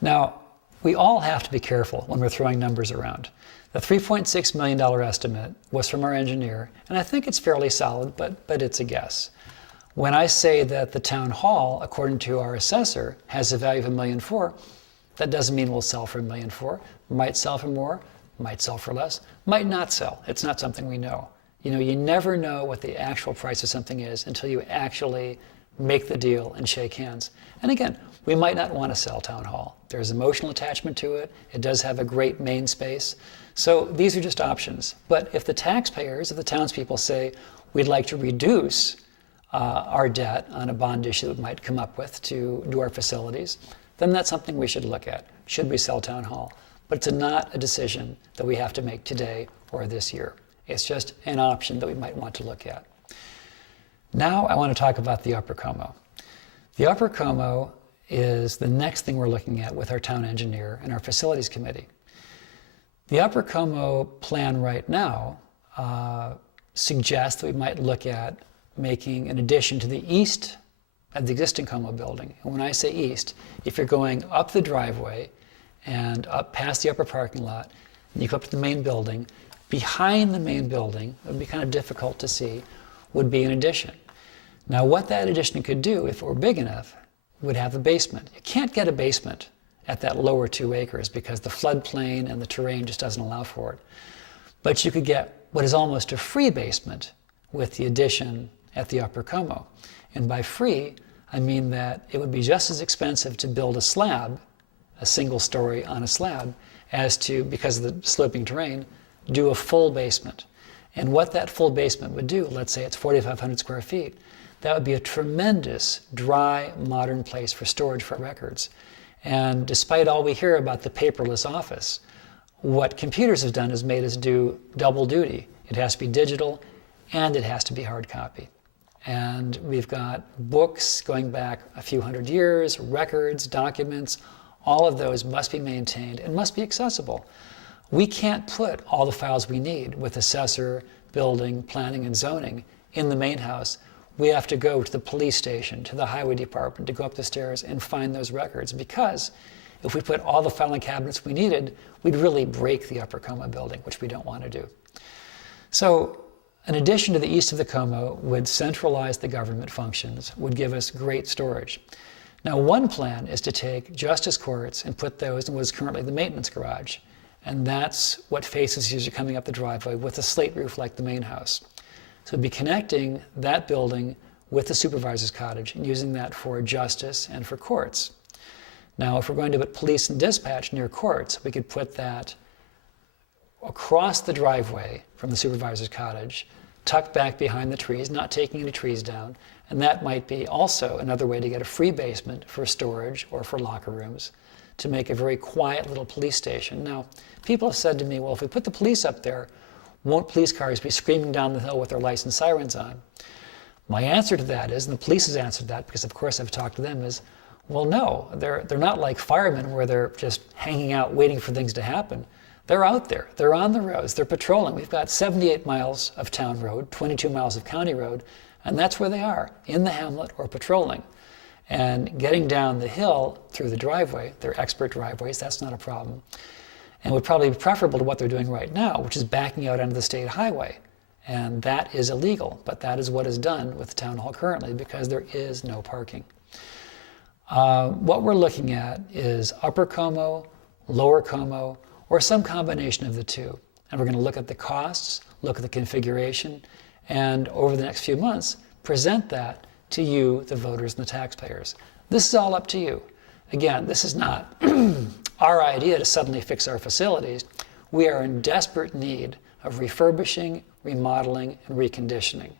Now, we all have to be careful when we're throwing numbers around. The $3.6 million estimate was from our engineer, and I think it's fairly solid, but it's a guess. When I say that the town hall, according to our assessor, has a value of $1.4 million, that doesn't mean we'll sell for $1.4 million. Might sell for more, might sell for less, might not sell. It's not something we know. You never know what the actual price of something is until you actually make the deal and shake hands. And again, we might not want to sell town hall. There's emotional attachment to it. It does have a great main space. So these are just options. But if the taxpayers, if the townspeople say, we'd like to reduce our debt on a bond issue that we might come up with to do our facilities, then that's something we should look at. Should we sell town hall? But it's not a decision that we have to make today or this year. It's just an option that we might want to look at. Now I want to talk about the Upper Comeau. The Upper Comeau is the next thing we're looking at with our town engineer and our facilities committee. The Upper Comeau plan right now suggests that we might look at making an addition to the east of the existing Comeau building. And when I say east, if you're going up the driveway and up past the upper parking lot, and you go up to the main building, behind the main building, it would be kind of difficult to see, would be an addition. Now what that addition could do, if it were big enough, would have a basement. You can't get a basement at that lower 2 acres because the floodplain and the terrain just doesn't allow for it. But you could get what is almost a free basement with the addition at the Upper Comeau. And by free, I mean that it would be just as expensive to build a slab, a single story on a slab, as to, because of the sloping terrain, do a full basement. And what that full basement would do, let's say it's 4,500 square feet, that would be a tremendous, dry, modern place for storage for records. And despite all we hear about the paperless office, what computers have done is made us do double duty. It has to be digital and it has to be hard copy. And we've got books going back a few hundred years, records, documents, all of those must be maintained and must be accessible. We can't put all the files we need with assessor, building, planning, and zoning in the main house. We have to go to the police station, to the highway department, to go up the stairs and find those records, because if we put all the filing cabinets we needed, we'd really break the Upper Comeau building, which we don't want to do. So an addition to the east of the Comeau would centralize the government functions, would give us great storage. Now, one plan is to take justice courts and put those in what is currently the maintenance garage. And that's what faces you as you're coming up the driveway with a slate roof like the main house. So we'd be connecting that building with the supervisor's cottage and using that for justice and for courts. Now, if we're going to put police and dispatch near courts, we could put that across the driveway from the supervisor's cottage, tucked back behind the trees, not taking any trees down. And that might be also another way to get a free basement for storage or for locker rooms, to make a very quiet little police station. Now, people have said to me, well, if we put the police up there, won't police cars be screaming down the hill with their license sirens on? My answer to that is, and the police has answered that because of course I've talked to them, is, well, no, they're not like firemen where they're just hanging out waiting for things to happen. They're out there, they're on the roads, they're patrolling. We've got 78 miles of town road, 22 miles of county road, and that's where they are, in the hamlet or patrolling. And getting down the hill through the driveway, they're expert driveways, that's not a problem. And would probably be preferable to what they're doing right now, which is backing out onto the state highway. And that is illegal, but that is what is done with the town hall currently because there is no parking. What we're looking at is Upper Comeau, Lower Comeau, or some combination of the two. And we're going to look at the costs, look at the configuration, and over the next few months, present that to you, the voters and the taxpayers. This is all up to you. Again, this is not our idea to suddenly fix our facilities. We are in desperate need of refurbishing, remodeling, and reconditioning.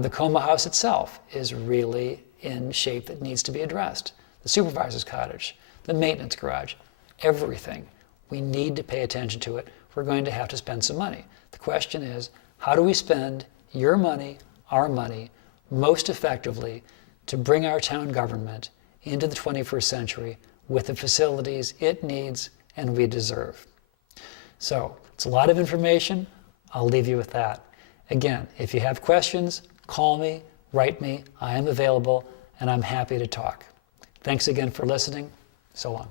The Comeau house itself is really in shape that needs to be addressed. The supervisor's cottage, the maintenance garage, everything. We need to pay attention to it. We're going to have to spend some money. The question is, how do we spend your money, our money, most effectively to bring our town government into the 21st century with the facilities it needs and we deserve? So it's a lot of information. I'll leave you with that. Again, if you have questions, call me, write me. I am available and I'm happy to talk. Thanks again for listening. So long.